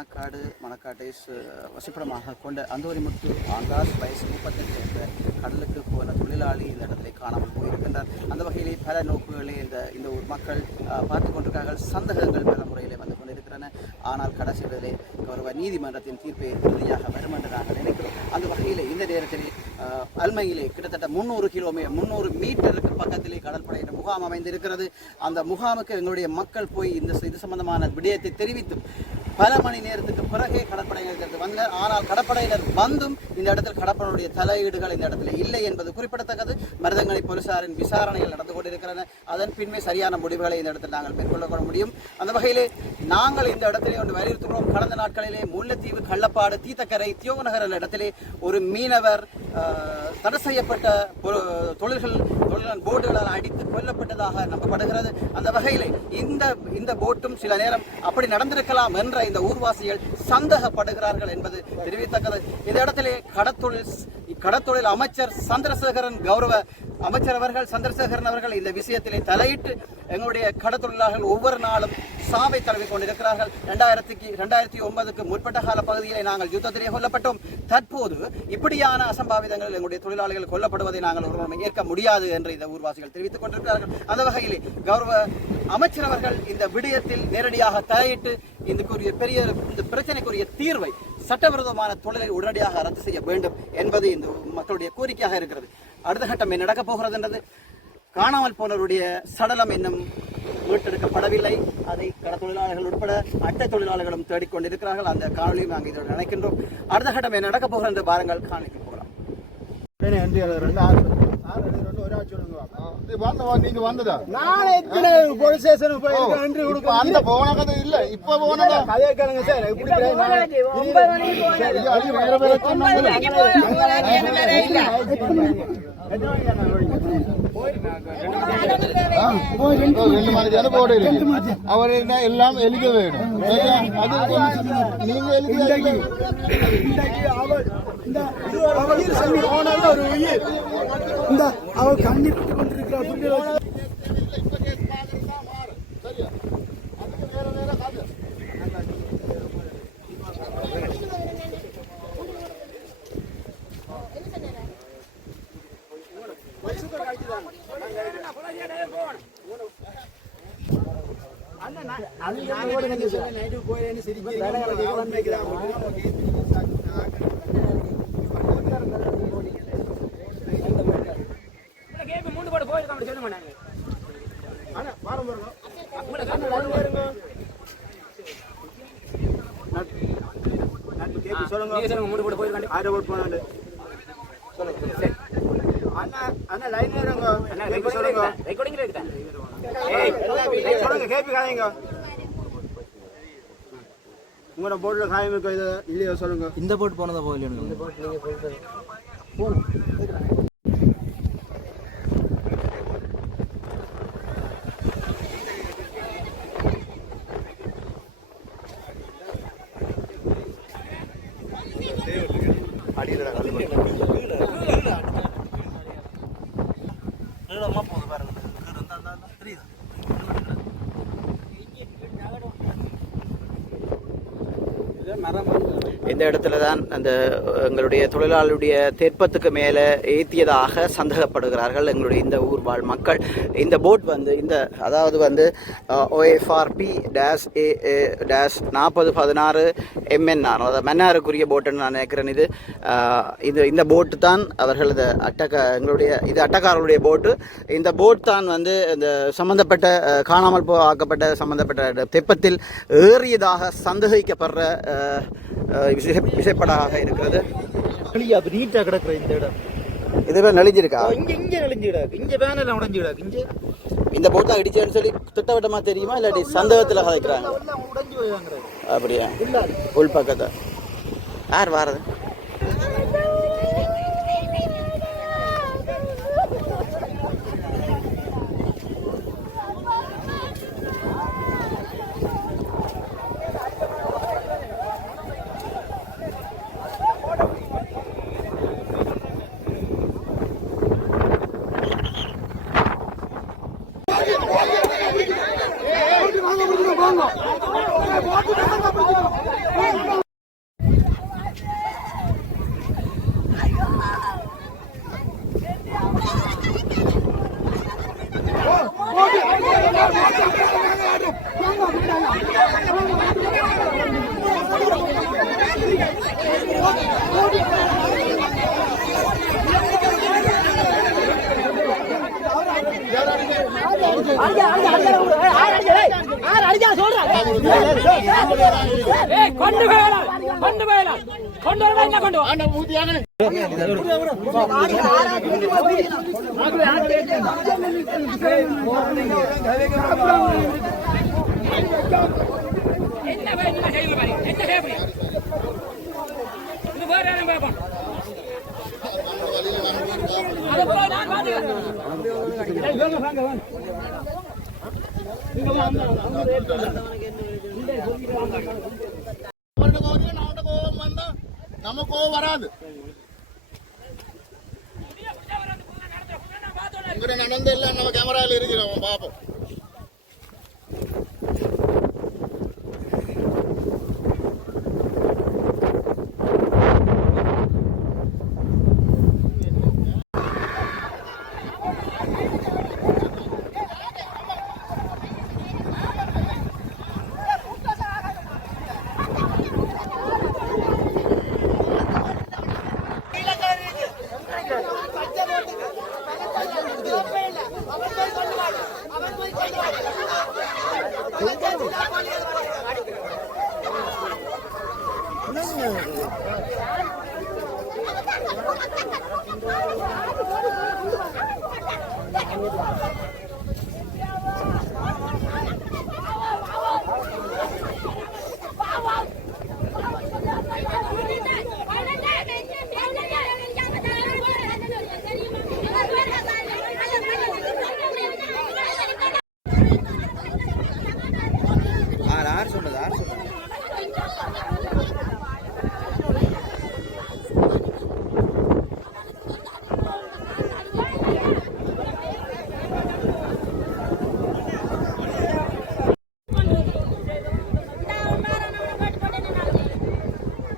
மணக்காட்டை வசிப்பிடமாக கொண்ட அந்தோரிமுத்து ஆங்காஷ் வயசு 35 என்ற கடலுக்கு போன தொழிலாளி இந்த இடத்திலே காணாமல் போயிருக்கின்றார். அந்த வகையிலே பல நோக்குகளே இந்த ஊர் மக்கள் பார்த்து கொண்டிருக்கிறார்கள். சந்தேகங்கள் பல முறையிலே வந்து கொண்டிருக்கின்றன. ஆனால் கடைசியிலே கௌரவ நீதிமன்றத்தின் தீர்ப்பை இறுதியாக வரும் என்று நாங்கள் நினைக்கிறோம். அந்த வகையிலே இந்த நேரத்தில் அல்மையிலே கிட்டத்தட்ட 300 மீட்டருக்கு பக்கத்திலே கடற்படையின் முகாம் அமைந்திருக்கிறது. அந்த முகாமுக்கு எங்களுடைய மக்கள் போய் இது சம்பந்தமான விடயத்தை தெரிவித்து பல மணி நேரத்துக்கு பிறகே கடற்படையினர் வந்தனர். ஆனால் கடற்படையினர் வந்தும் இந்த இடத்தில் கடற்படையுடைய தலையீடுகள் இந்த இடத்துல இல்லை என்பது குறிப்பிடத்தக்கது. மருதங்கனி போலீசாரின் விசாரணைகள் நடந்து கொண்டிருக்கின்றன. அதன் பின்மே சரியான முடிவுகளை இந்த இடத்தில் நாங்கள் மேற்கொள்ள முடியும். அந்த வகையிலே நாங்கள் இந்த இடத்திலே ஒன்று வலியுறுத்துகிறோம். கடந்த நாட்களிலே முல்லைத்தீவு, கள்ளப்பாடு, தீத்தக்கரை, தியோகநகர் இடத்திலே ஒரு மீனவர் தடை செய்யப்பட்ட தொழில்கள் போட்டுகளால் அடித்து கொல்லப்பட்டதாக நம்பப்படுகிறது. அந்த வகையிலே இந்த போட்டும் சில நேரம் அப்படி நடந்திருக்கலாம் என்ற இந்த ஊர்வாசிகள் சந்தேகப்படுகிறார்கள் என்பது தெரிவித்தக்கது. இந்த இடத்திலே கடத்தொழில் அமைச்சர் சந்திரசேகரன் அவர்கள் இந்த விஷயத்திலே தலையிட்டு எங்களுடைய கடத்தொழிலாளர்கள் ஒவ்வொரு நாளும் சாவை தழுவி கொண்டிருக்கிறார்கள். 2009க்கு முற்பட்ட கால பகுதியிலே நாங்கள் யுத்தத்திலே கொல்லப்பட்டோம். தற்போது இப்படியான அசம்பாவிதங்கள் எங்களுடைய தொழிலாளர்கள் கொல்லப்படுவதை நாங்கள் ஒருவரும் ஏற்க முடியாது என்று இந்த ஊர்வாசிகள் தெரிவித்துக் கொண்டிருக்கிறார்கள். அந்த வகையிலே கௌரவ அமைச்சர் அவர்கள் இந்த விடயத்தில் நேரடியாக தலையிட்டு இந்த பிரச்சனைக்குரிய தீர்வை சட்டவிரோதமான தொழிலை உடனடியாக ரத்து செய்ய வேண்டும் என்பது இந்த மக்களுடைய கோரிக்கையாக இருக்கிறது. அடுத்த கட்டம் என்ன நடக்கப் போகிறது என்றது, காணாமல் போனவருடைய சடலம் இன்னும் மீட்டெடுக்கப்படவில்லை. அதை கடத்தொழிலாளர்கள் உட்பட அட்டை தொழிலாளர்களும் தேடிக்கொண்டிருக்கிறார்கள். அந்த காணொலியும் நாங்கள் இதோடு நினைக்கின்றோம். அடுத்த கட்டம் என்ன நடக்கப் போகிறது என்று பாருங்கள், காணொலிக்கு போகலாம். நீங்க வந்ததா நான் எத்தனை போலீஸ் ஸ்டேஷனுக்கு போய் என்ட்ரி கொடுக்க அந்த போன கதை இல்ல இப்ப போனதா கதைய கேளுங்க சார். இப்படி 9 மணிக்கு போனது அது வேற வேற அவர் எல்லாம் எழுத வேணும். நீங்க எழுதி அவர் கண்டிப்பாக கொண்டிருக்கிறார். உங்களோட போட்ல காயம் இருக்க இல்லையா சொல்லுங்க. இந்த போட் போனதா போகலையா? இந்த இடத்துல தான் அந்த எங்களுடைய தொழிலாளருடைய தெற்பத்துக்கு மேலே ஏற்றியதாக சந்தேகப்படுகிறார்கள் எங்களுடைய இந்த ஊர் வாழ் மக்கள். இந்த போட் வந்து அதாவது OFRP-4016 MNR, அதாவது மன்னாருக்குரிய போட்டுன்னு நான் நினைக்கிறேன். இந்த போட்டு தான் அவர்கள் இது அட்டக்காரர்களுடைய போட்டு. இந்த போட் தான் இந்த சம்பந்தப்பட்ட காணாமல் ஆக்கப்பட்ட சம்பந்தப்பட்ட தெப்பத்தில் ஏறியதாக சந்தேகிக்கப்படுற விசைப்படாக இருக்கிறது. நீட்டா கிடக்குற இந்த இடம் இதுவே நெளிஞ்சிருக்கா? இங்க நெளிஞ்சிடாது. இங்க வேணால உடைஞ்சிடாது. இங்க இந்த போட்டா இடிச்சேன்னு சொல்லி திட்டவட்டமா தெரியுமா இல்லாட்டி சந்தேகத்துல கதைக்கிறாங்க? அப்படியா? உள் பக்கத்தை யார் வாரது? நம்ம கோவம் வராது. நடந்து இல்லை நம்ம கேமராவில் இருக்கிறோம் பாப்போம்.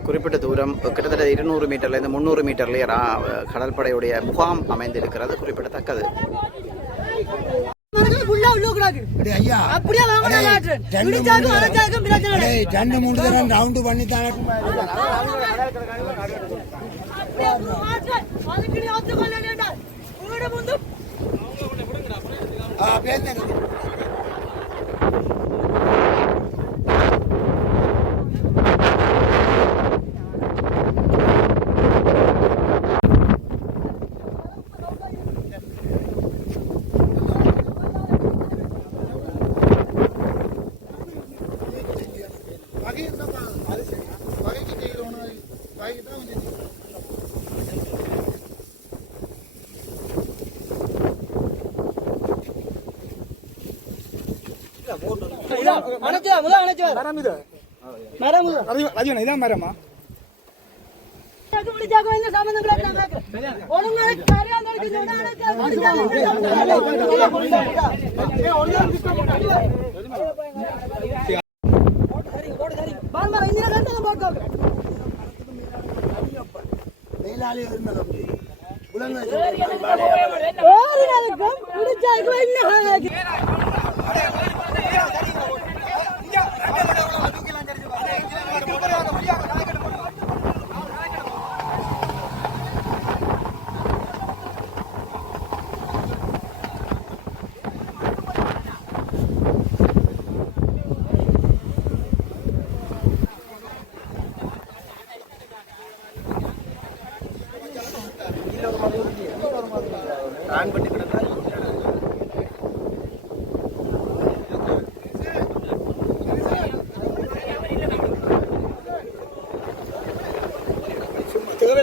குறிப்பிட்ட தூரம் கிட்டத்தட்ட 200 மீட்டர்லேருந்து 300 மீட்டர்லேயே கடற்படையுடைய முகாம் அமைந்திருக்கிறது குறிப்பிடத்தக்கது.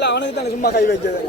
அவனுக்கு தானே சும்மா கை வச்சது.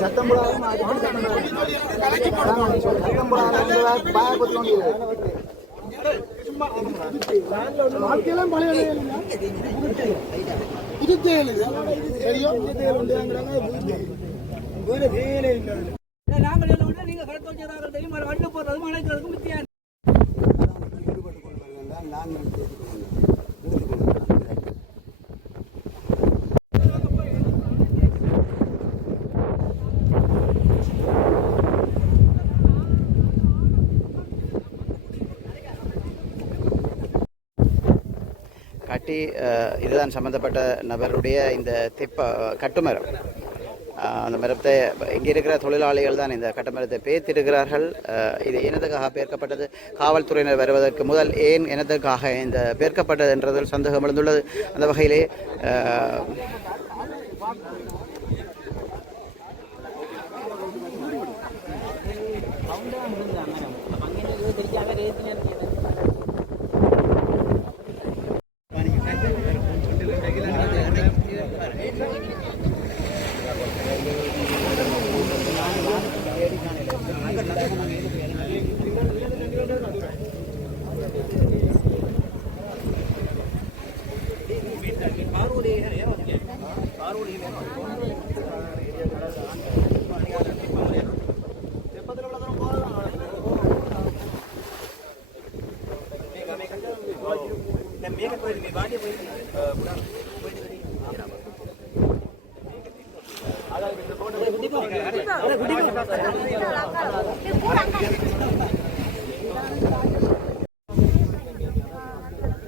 சத்தம் வாழ்க்கையெல்லாம் பழைய புது தேல் தெரியும் நாங்கள் என்ன நீங்க கடத்த வச்சுறாங்க தெரியும் வண்டு போடுறது மழைக்கிறதுக்கு மித்தியா காட்டி இதுதான் சம்பந்தப்பட்ட நபருடைய இந்த கட்டுமரம். அந்த மரத்தை இங்கே இருக்கிற தொழிலாளிகள் தான் இந்த கட்டுமரத்தை பேர்த்திருக்கிறார்கள். இது இனத்துக்காக பேர்க்கப்பட்டது. காவல்துறையினர் வருவதற்கு முதல் ஏன் இனத்துக்காக இந்த பேர்க்கப்பட்டது என்றதில் சந்தேகம் எழுந்துள்ளது. அந்த வகையிலே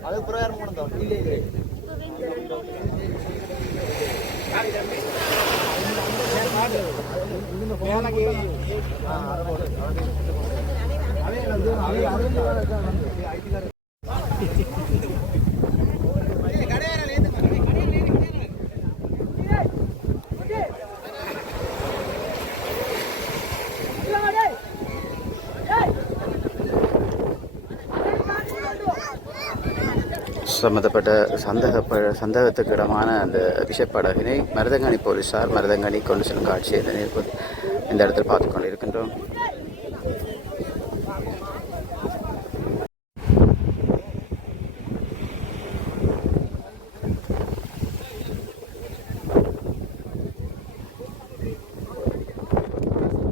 அது பிரயாரம் போனோம் இல்லை சம்பந்தப்பட்ட சந்தேகத்துக்கு இடமான அந்த விஷப்படகினை மருதங்கனி போலீசார் மருதங்கனி கொண்டு செல்லும் காட்சியை இந்த இடத்தில் பார்த்து கொண்டிருக்கின்றோம்.